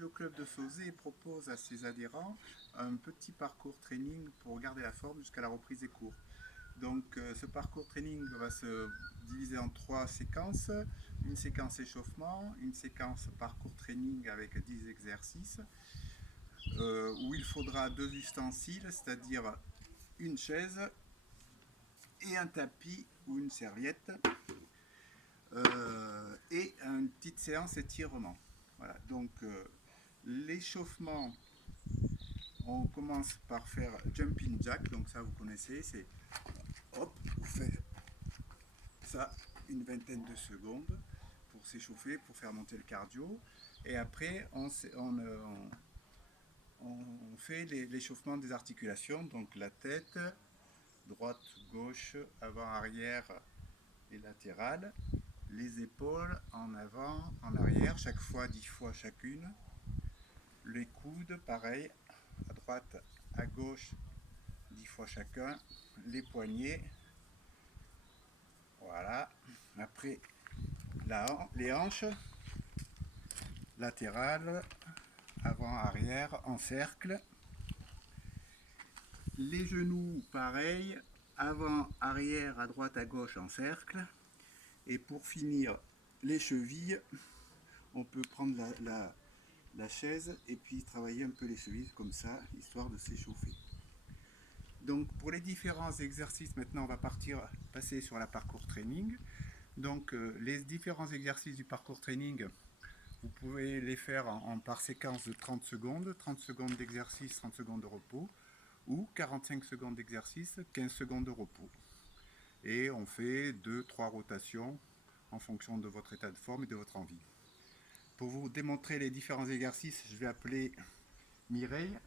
judo club de Sauzet propose à ses adhérents un petit parcours training pour garder la forme jusqu'à la reprise des cours. Donc ce parcours training va se diviser en 3 séquences. Une séquence échauffement, une séquence parcours training avec 10 exercices, où il faudra 2 ustensiles, c'est-à-dire une chaise et un tapis ou une serviette, et une petite séance étirement. Voilà, donc l'échauffement, on commence par faire jumping jack, donc ça vous connaissez, c'est hop, vous faites ça une vingtaine de secondes pour s'échauffer, pour faire monter le cardio, et après on fait l'échauffement des articulations, donc la tête, droite, gauche, avant, arrière et latérale, les épaules en avant, en arrière, chaque fois 10 fois chacune, les coudes, pareil, à droite, à gauche, 10 fois chacun, les poignets, voilà, après les hanches, latérales, avant, arrière, en cercle, les genoux, pareil, avant, arrière, à droite, à gauche, en cercle, et pour finir, les chevilles, on peut prendre la chaise et puis travailler un peu les chevilles comme ça, histoire de s'échauffer. Donc pour les différents exercices, maintenant on va passer sur la parcours training. Donc les différents exercices du parcours training, vous pouvez les faire par séquence de 30 secondes, 30 secondes d'exercice, 30 secondes de repos, ou 45 secondes d'exercice, 15 secondes de repos. Et on fait 2-3 rotations en fonction de votre état de forme et de votre envie. Pour vous démontrer les différents exercices, je vais appeler Mireille,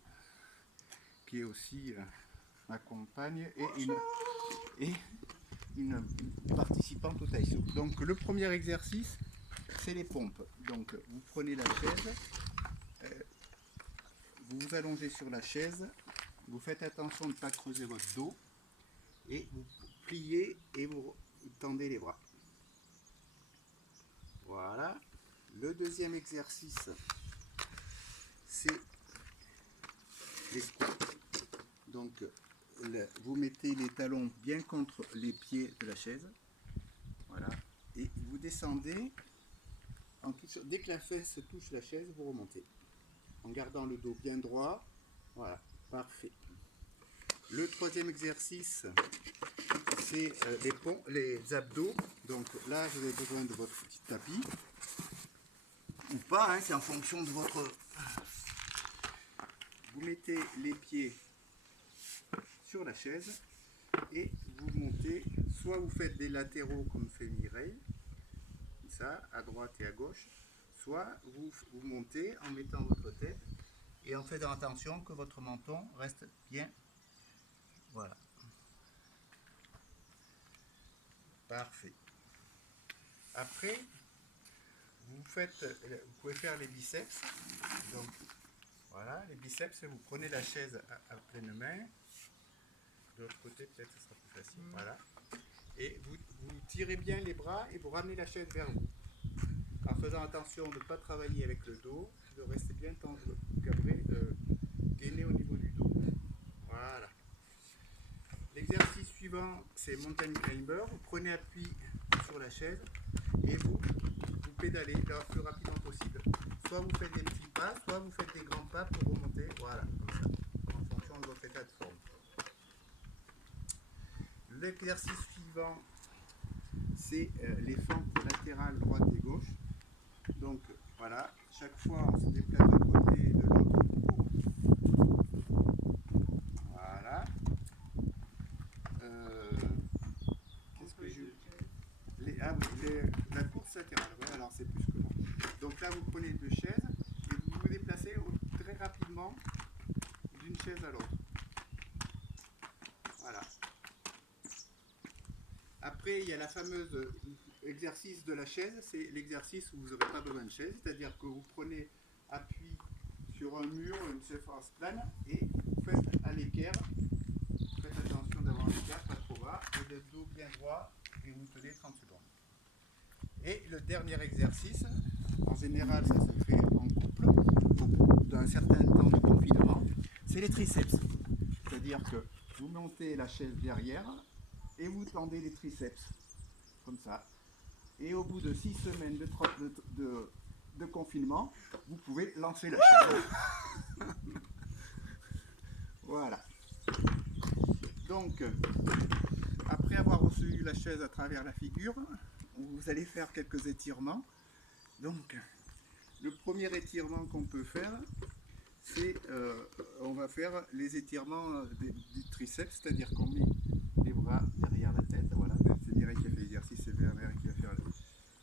qui est aussi ma compagne et une participante au taïso. Donc le premier exercice, c'est les pompes. Donc vous prenez la chaise, vous vous allongez sur la chaise, vous faites attention de ne pas creuser votre dos, et vous pliez et vous tendez les bras. Voilà. Le deuxième exercice, c'est les squats. Donc vous mettez les talons bien contre les pieds de la chaise. Voilà. Et vous descendez. Dès que la fesse touche la chaise, vous remontez. En gardant le dos bien droit. Voilà. Parfait. Le troisième exercice, c'est les abdos. Donc là, vous avez besoin de votre petit tapis. Ou pas, hein, c'est en fonction de votre... Vous mettez les pieds sur la chaise et vous montez, soit vous faites des latéraux comme fait Mireille, ça, à droite et à gauche, soit vous montez en mettant votre tête et en faisant attention que votre menton reste bien. Voilà. Parfait. Après, vous pouvez faire les biceps. Donc, voilà, les biceps, vous prenez la chaise à pleine main. De l'autre côté, peut-être ce sera plus facile. Voilà. Et vous tirez bien les bras et vous ramenez la chaise vers vous. En faisant attention de ne pas travailler avec le dos, de rester bien tendu, gainé au niveau du dos. Voilà. L'exercice suivant, c'est mountain climber. Vous prenez appui sur la chaise et vous pédalez le plus rapidement possible. Soit vous faites des petits pas, soit vous faites des grands pas pour remonter. Voilà, comme ça, en fonction de votre état de forme. L'exercice suivant, c'est les fentes latérales droite et gauche. Donc voilà, chaque fois on se déplace d'un côté et de l'autre. Voilà. Qu'est-ce que je... la course latérale, ouais, alors c'est plus que moi. Donc là vous prenez deux chaises et vous vous déplacez très rapidement d'une chaise à l'autre. Voilà. Après, il y a la fameuse exercice de la chaise, c'est l'exercice où vous n'aurez pas besoin de chaise, c'est-à-dire que vous prenez appui sur un mur, une surface plane, et vous faites à l'équerre. Faites attention d'avoir l'équerre, pas trop bas, et le dos bien droit, et vous tenez 30 secondes. Et le dernier exercice, en général ça se fait en couple, vous un certain temps de confinement, c'est les triceps. C'est-à-dire que vous montez la chaise derrière et vous tendez les triceps, comme ça. Et au bout de 6 semaines de confinement, vous pouvez lancer la chaise. Voilà. Donc, après avoir reçu la chaise à travers la figure, vous allez faire quelques étirements. Donc, le premier étirement qu'on peut faire, c'est on va faire les étirements du triceps, c'est-à-dire qu'on met les bras derrière la tête. Voilà, c'est Mireille qui a fait l'exercice, c'est Mireille qui va faire le...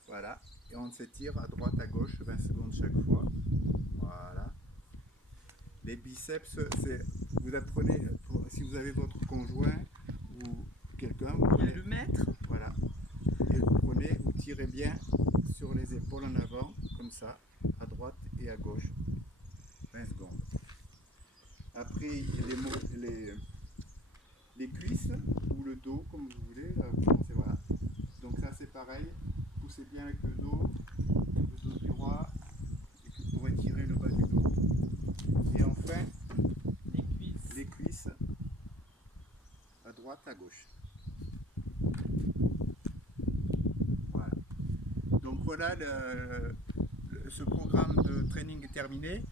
Voilà, et on s'étire à droite à gauche 20 secondes chaque fois. Voilà. Les biceps, vous apprenez, si vous avez votre conjoint ou quelqu'un, vous Il y a le maître. voilà, et vous prenez, vous tirez bien sur les épaules en avant, comme ça, à droite et à gauche, 20 secondes. Après, il y a les cuisses ou le dos, comme vous voulez, là, vous commencez, voilà. Donc ça c'est pareil, poussez bien avec le dos droit, pour étirer le bas du dos. Et enfin, les cuisses à droite, à gauche. Voilà. Donc voilà, ce programme de training est terminé.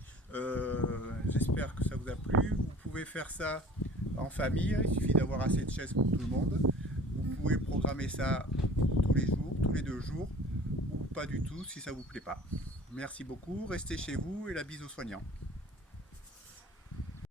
J'espère que ça vous a plu. Vous pouvez faire ça en famille, il suffit d'avoir assez de chaises pour tout le monde. Vous pouvez programmer ça tous les jours, tous les 2 jours, ou pas du tout si ça ne vous plaît pas. Merci beaucoup, restez chez vous et la bise aux soignants.